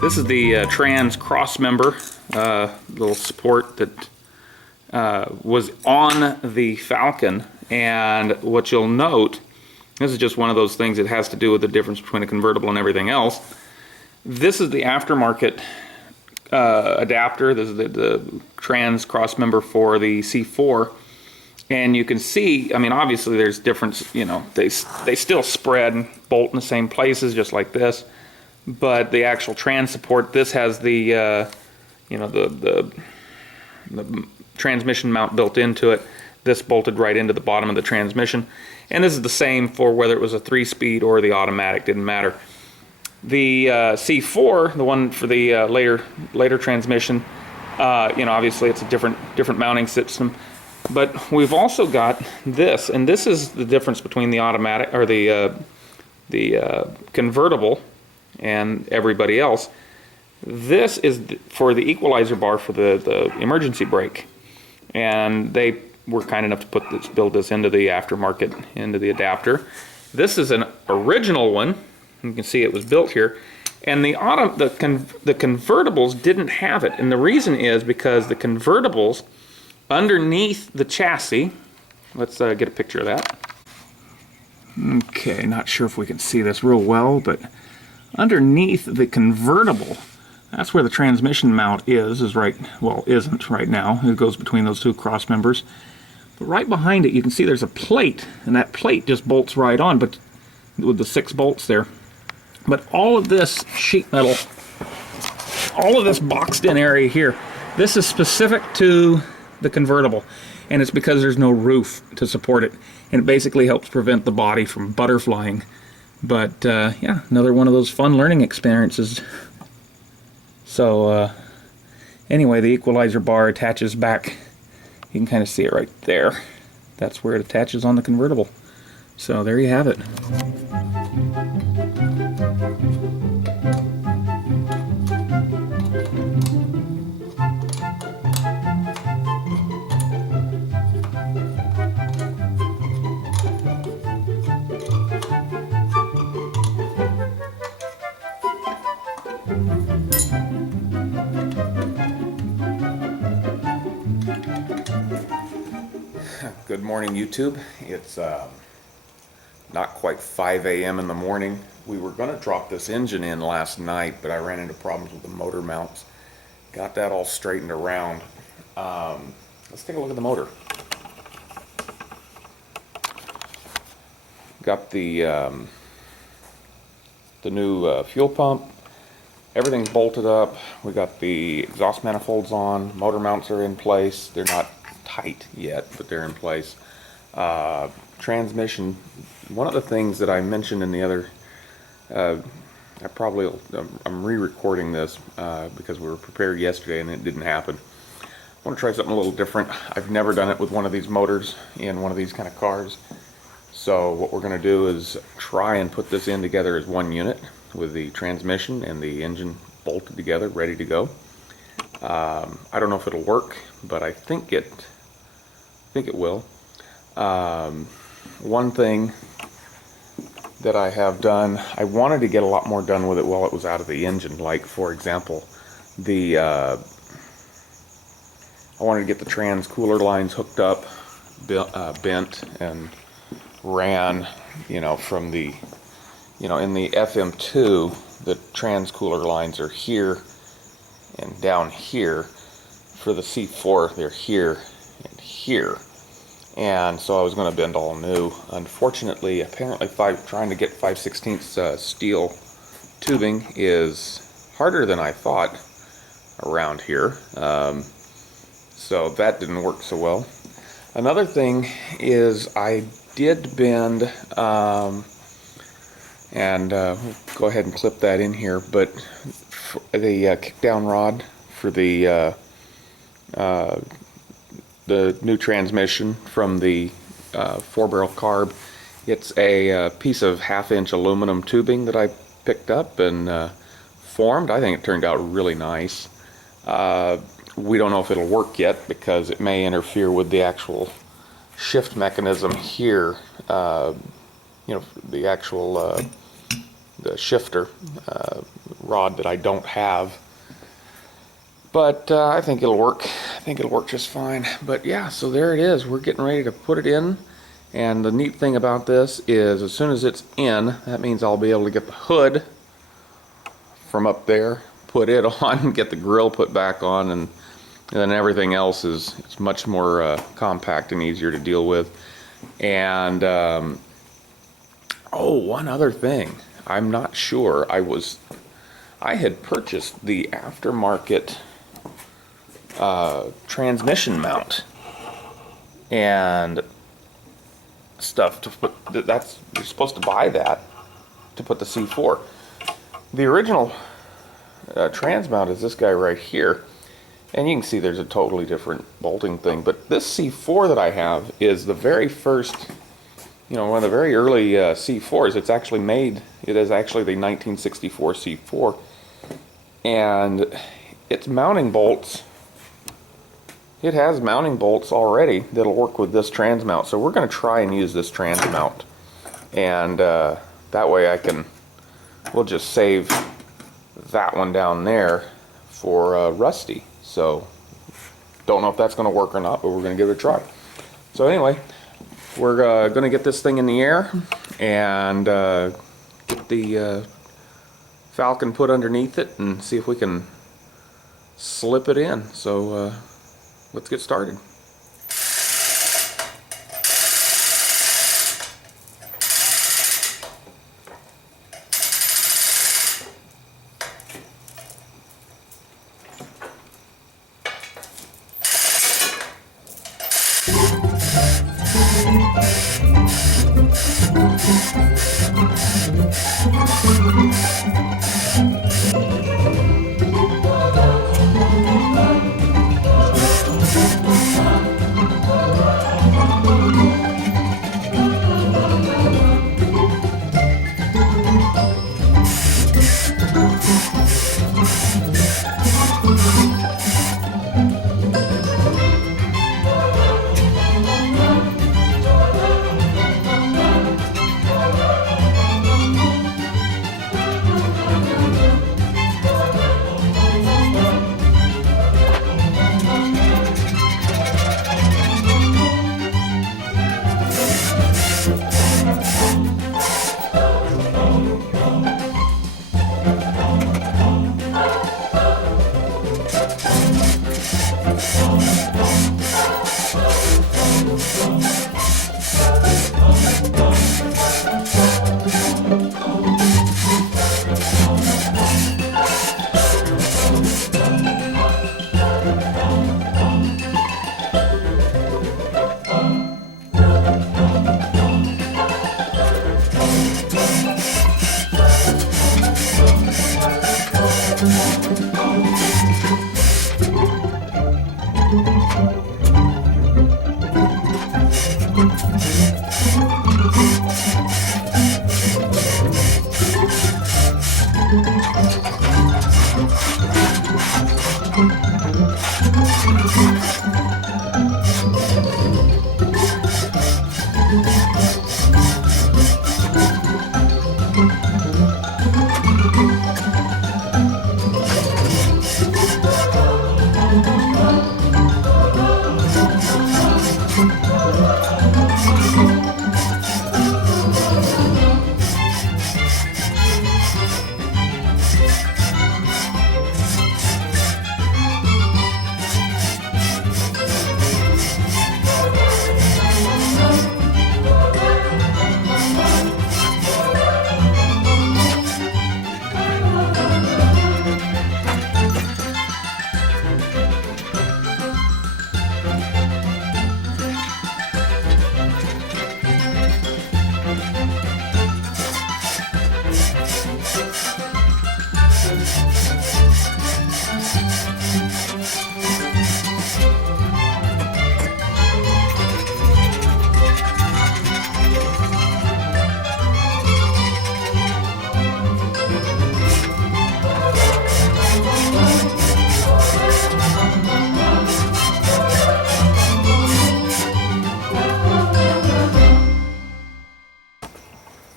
This is the trans cross member, little support that was on the Falcon, and what you'll note, this is just one of those things that has to do with the difference between a convertible and everything else. This is the aftermarket adapter. This is the trans cross member for the C4, and you can see, I mean, obviously there's difference, you know, they still spread and bolt in the same places just like this. But the actual trans support, this has the, you know, the transmission mount built into it. This bolted right into the bottom of the transmission. And this is the same for whether it was a 3-speed or the automatic, didn't matter. The C4, the one for the later transmission, you know, obviously it's a different mounting system. But we've also got this, and this is the difference between the automatic or the convertible and everybody else. This is for the equalizer bar for the emergency brake, and they were kind enough to build this into the aftermarket, into the adapter. This is an original one. You can see it was built here, and the convertibles didn't have it, and the reason is because the convertibles underneath the chassis. Let's get a picture of that. Okay, not sure if we can see this real well, but underneath the convertible, that's where the transmission mount is right, well, isn't right now. It goes between those two cross members. But right behind it, you can see there's a plate, and that plate just bolts right on, but with the 6 bolts there. But all of this sheet metal, all of this boxed in area here, this is specific to the convertible, and it's because there's no roof to support it, and it basically helps prevent the body from butterflying. But yeah, another one of those fun learning experiences. So anyway, the equalizer bar attaches back. You can kind of see it right there. That's where it attaches on the convertible. So there you have it. Good morning, YouTube. It's not quite 5 a.m. in the morning. We were going to drop this engine in last night, but I ran into problems with the motor mounts. Got that all straightened around. Let's take a look at the motor. Got the new fuel pump. Everything's bolted up. We got the exhaust manifolds on. Motor mounts are in place. They're not tight yet, but they're in place. Transmission, one of the things that I mentioned in the other, I'm re-recording this because we were prepared yesterday and it didn't happen. I want to try something a little different. I've never done it with one of these motors in one of these kind of cars. So what we're going to do is try and put this in together as one unit with the transmission and the engine bolted together, ready to go. I don't know if it'll work, but I think it will. One thing that I have done, I wanted to get a lot more done with it while it was out of the engine. Like, for example, I wanted to get the trans cooler lines hooked up, bent, and ran, from the, in the FM2, the trans cooler lines are here and down here. For the C4, they're here and here. And so I was going to bend all new. Unfortunately, apparently trying to get 5/16 steel tubing is harder than I thought around here. So that didn't work so well. Another thing is I did bend, and we'll go ahead and clip that in here, but the kickdown rod for the new transmission from the 4-barrel carb. It's a piece of 1/2-inch aluminum tubing that I picked up and formed. I think it turned out really nice. We don't know if it'll work yet because it may interfere with the actual shift mechanism here. The actual the shifter rod that I don't have. But I think it'll work. I think it'll work just fine. But yeah, so there it is. We're getting ready to put it in. And the neat thing about this is as soon as it's in, that means I'll be able to get the hood from up there, put it on, get the grill put back on, and then everything else is it's much more compact and easier to deal with. And oh, one other thing. I'm not sure. I had purchased the aftermarket transmission mount and stuff to put. You're supposed to buy that to put the C4. The original trans mount is this guy right here, and you can see there's a totally different bolting thing. But this C4 that I have is the very first, one of the very early C4s. It's actually made. It is actually the 1964 C4, and its mounting bolts. It has mounting bolts already that'll work with this trans mount. So we're going to try and use this trans mount, and that way we'll just save that one down there for Rusty. So don't know if that's going to work or not, but we're going to give it a try. So anyway, we're going to get this thing in the air and get the Falcon put underneath it and see if we can slip it in. So let's get started.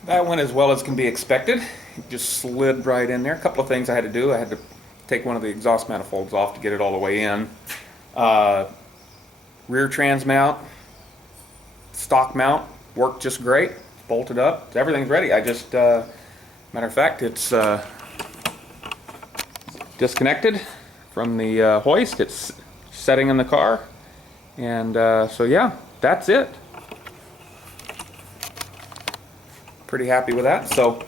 That went as well as can be expected. It just slid right in there. A couple of things I had to do. I had to take one of the exhaust manifolds off to get it all the way in. Rear trans mount, stock mount, worked just great. Bolted up. Everything's ready. I just, matter of fact, it's disconnected from the hoist. It's setting in the car. And so yeah, that's it. Pretty happy with that. So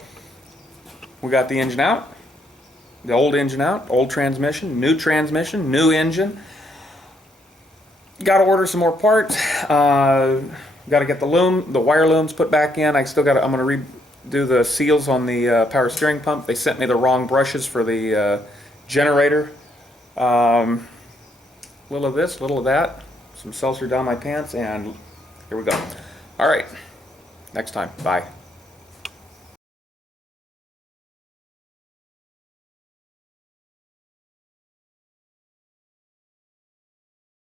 we got the engine out, the old engine out, old transmission, new engine. Got to order some more parts. Got to get the wire looms put back in. I'm going to redo the seals on the power steering pump. They sent me the wrong brushes for the generator. Little of this, little of that, some seltzer down my pants, and here we go. All right, next time, bye.